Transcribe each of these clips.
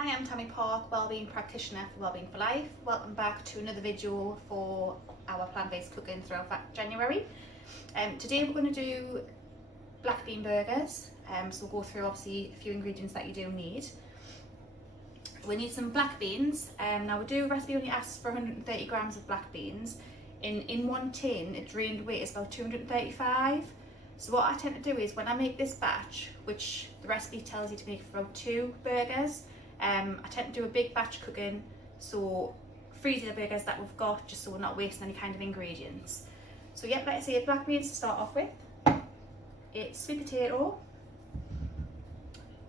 Hi, I'm Tammy Park, Wellbeing Practitioner for Wellbeing for Life. Welcome back to another video for our plant-based cooking throughout January. Today we're going to do black bean burgers. So we'll go through obviously a few ingredients that you do need. We need some black beans. Now we do recipe only asks for 130 grams of black beans. In one tin, a drained weight is about 235. So what I tend to do is when I make this batch, which the recipe tells you to make for about 2 burgers, I tend to do a big batch cooking, so freeze the burgers that we've got just so we're not wasting any kind of ingredients. So yeah, let's say black beans to start off with. It's sweet potato,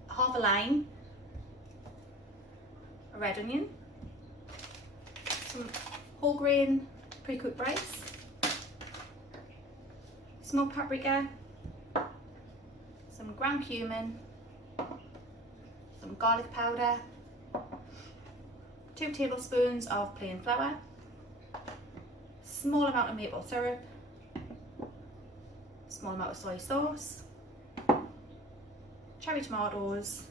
half a lime, a red onion, some whole grain pre-cooked rice, smoked paprika, some ground cumin, some garlic powder, 2 tablespoons of plain flour, small amount of maple syrup, small amount of soy sauce, cherry tomatoes,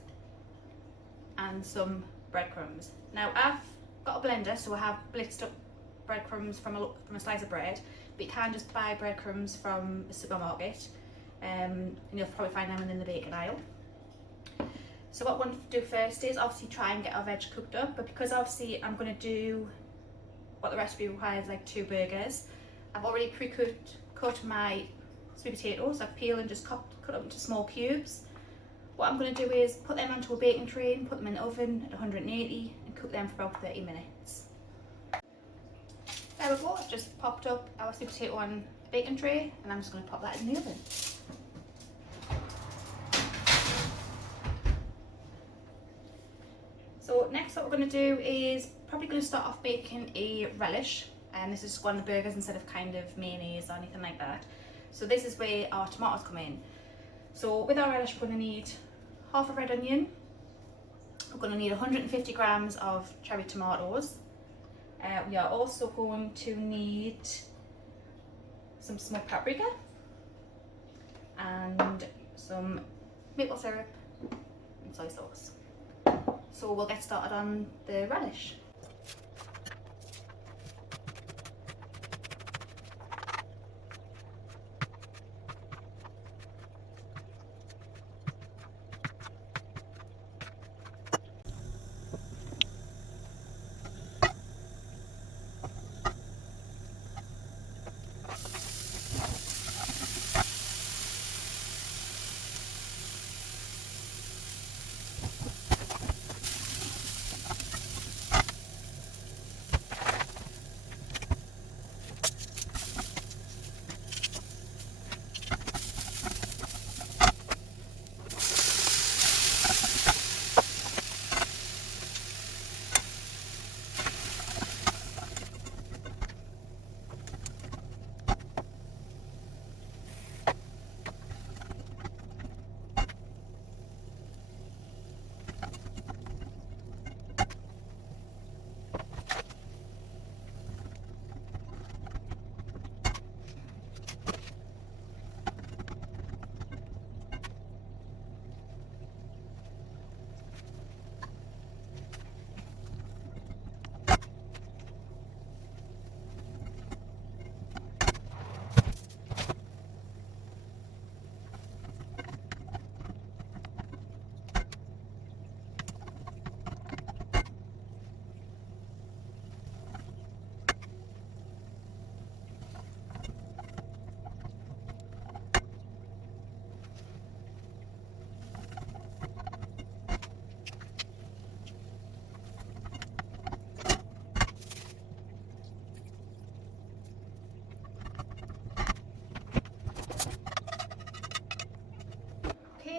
and some breadcrumbs. Now I've got a blender, so I have blitzed up breadcrumbs from a slice of bread, but you can just buy breadcrumbs from a supermarket, and you'll probably find them in the bacon aisle. So what I want to do first is obviously try and get our veg cooked up, but because obviously I'm going to do what the recipe requires, like 2 burgers, I've already cut my sweet potatoes. I've peeled and just cut up into small cubes. What I'm going to do is put them onto a baking tray and put them in the oven at 180 and cook them for about 30 minutes. There we go, I've just popped up our sweet potato on a baking tray and I'm just going to pop that in the oven. So next what we're going to do is probably going to start off baking a relish, and this is just one of the burgers instead of kind of mayonnaise or anything like that. So this is where our tomatoes come in. So with our relish we're going to need half a red onion, we're going to need 150 grams of cherry tomatoes, we are also going to need some smoked paprika and some maple syrup and soy sauce. So we'll get started on the relish.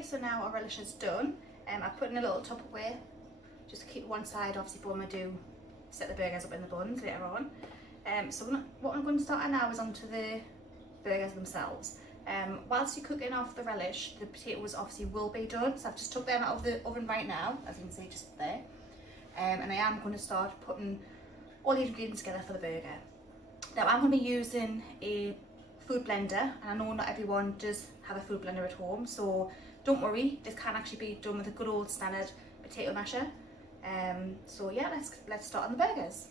So now our relish is done. I put in a little Tupperware just to keep one side obviously for when we do set the burgers up in the buns later on. So what I'm going to start on now is onto the burgers themselves. Whilst you're cooking off the relish, the potatoes obviously will be done, so I've just took them out of the oven right now, as you can see just there. And I am going to start putting all the ingredients together for the burger. Now I'm going to be using a food blender, and I know not everyone does have a food blender at home, so don't worry, this can actually be done with a good old standard potato masher. So yeah, let's start on the burgers.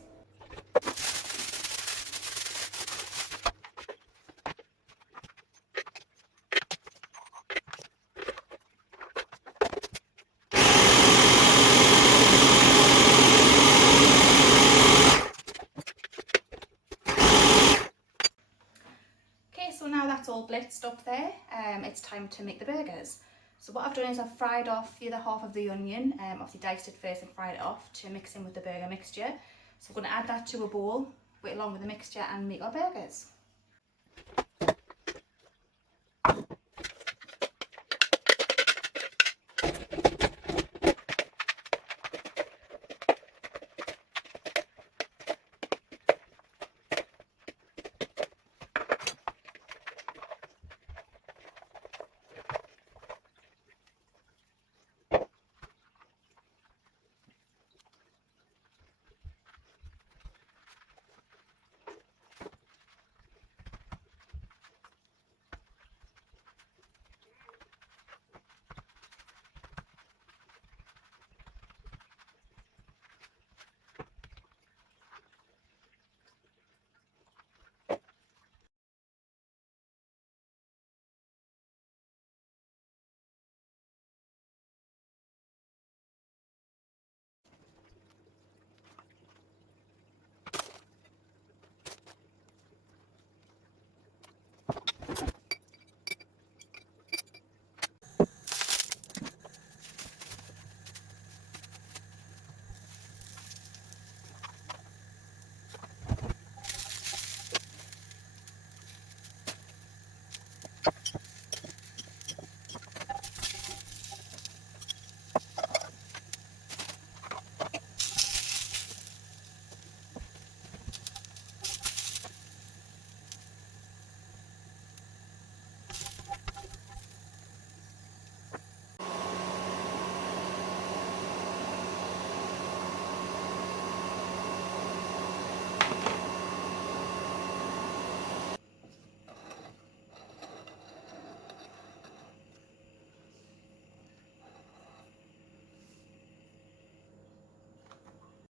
Okay, so now that's all blitzed up there, it's time to make the burgers. So what I've done is I've fried off the other half of the onion, obviously diced it first and fried it off to mix in with the burger mixture. So I'm going to add that to a bowl along with the mixture and make our burgers.